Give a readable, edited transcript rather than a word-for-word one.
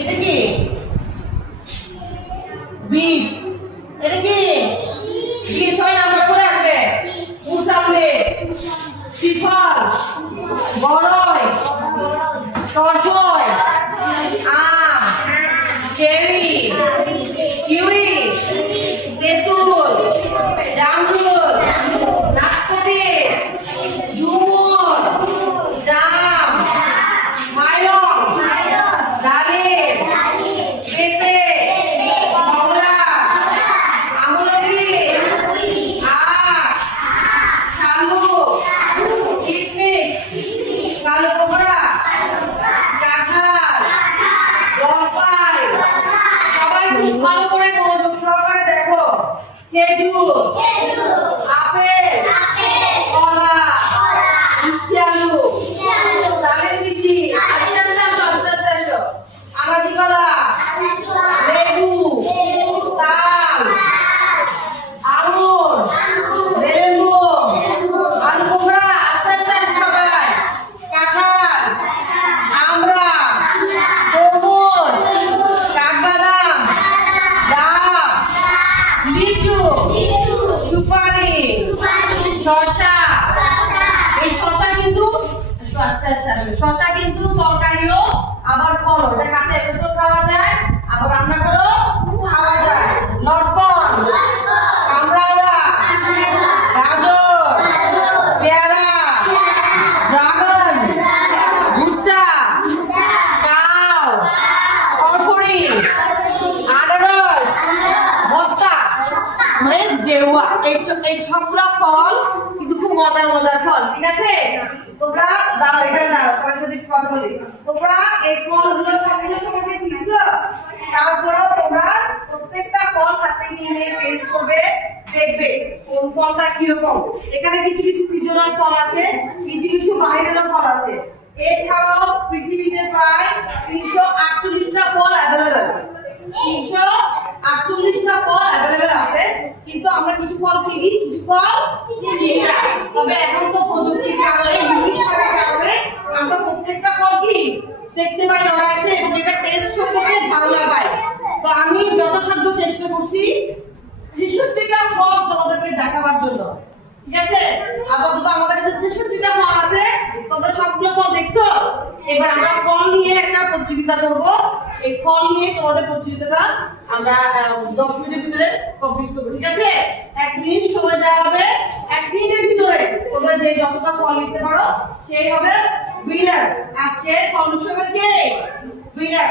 এটা কি বিট, এটা কি বিট, সবাই নাম্বার করে আসবে। উচামলে, ত্রিফল, বড়ই, টরফল, আম, চেরি, কিউই, তেঁতুল, জামরুল, নাশপাতি, ডুমুর, জাম, মালং, ডালিম, পেঁপে, কমলা, আমলকি, আখ, শামুক, কিশমিশ, কালো কোমড়া, কাঁঠাল, জলপাই। সবাই খুব ভালো করে মনোযোগ সহকারে দেখো। খেজুর, আপেল, কলা, মিষ্টি আলু, ডালের বিচি, আস্তে আস্তে আসো, আস্তে আস্তে আসো। আনাজি কলা, লেবু, তাল, আঙুর, লেবু, আলু কোমড়া, আস্তে আস্তে আসো সবাই। কাঁঠাল, আমড়া, তরমুজ, কাঠবাদাম, ডাব, লিচু, সুপারি, শসা। এই শসা কিন্তু আস্তে আস্তে আসো। শসা কিন্তু তরকারিও আবার ফল, এটা কাঁচা এমনিতে খাওয়া যায়, আবার রান্না করেও খাওয়া যায়। লটকন, কামরাঙা, গাজর, পেয়ারা, ড্রাগন, ভুট্টা, কাউ, কর্পূরি, আনারস, ভর্তা, মেজ গেরুয়া। এই সবগুলা ফল কিন্তু খুব মজার মজার ফল, ঠিক আছে? তোমরা দাঁড়াও, এটা দাঁড়াও, সবার সাথে একটু কথা বলি। তোমরা এই ফলগুলো সবগুলো সবাইকে চিনছো? তারপরেও তোমরা প্রত্যেকটা ফল হাতে নিয়ে টেস্ট করবে, দেখবে কোন ফলটা কিরকম। এখানে কিছু কিছু সিজনাল ফল আছে, কিছু কিছু বাইরের ফল আছে। এছাড়াও পৃথিবীতে প্রায় 348টা ফল অ্যাভেলেবেল। 348টা ফল অ্যাভেলেবেল আছে, কিন্তু আমরা কিছু ফল চিনি, কিছু ফল চিনি না। তবে এখন তো প্রযুক্তির কারণে, ইউনিক থাকার কারণে আমরা প্রত্যেকটা ফল কি দেখতে পাই অনায়াসে এবং এটা টেস্ট সম্পর্কে ধারণা পাই। তো আমি যথাসাধ্য চেষ্টা করছি 66টা ফল তোমাদেরকে দেখাবার জন্য, ঠিক আছে? আপাতত আমাদের কাছে 66টা ফল আছে, তোমরা সবগুলো ফল দেখছো। এবার আমরা ফল নিয়ে একটা প্রতিযোগিতা করব। এই ফল নিয়ে তোমাদের প্রতিযোগিতাটা আমরা 10 মিনিটের ভিতরে কমপ্লিট করব, ঠিক আছে? 1 মিনিট সময় দেওয়া হবে। 1 মিনিটের ভিতরে তোমরা যে যতটা ফল নিতে পারো সেই হবে উইনার। আজকে ফল উৎসবের কে উইনার?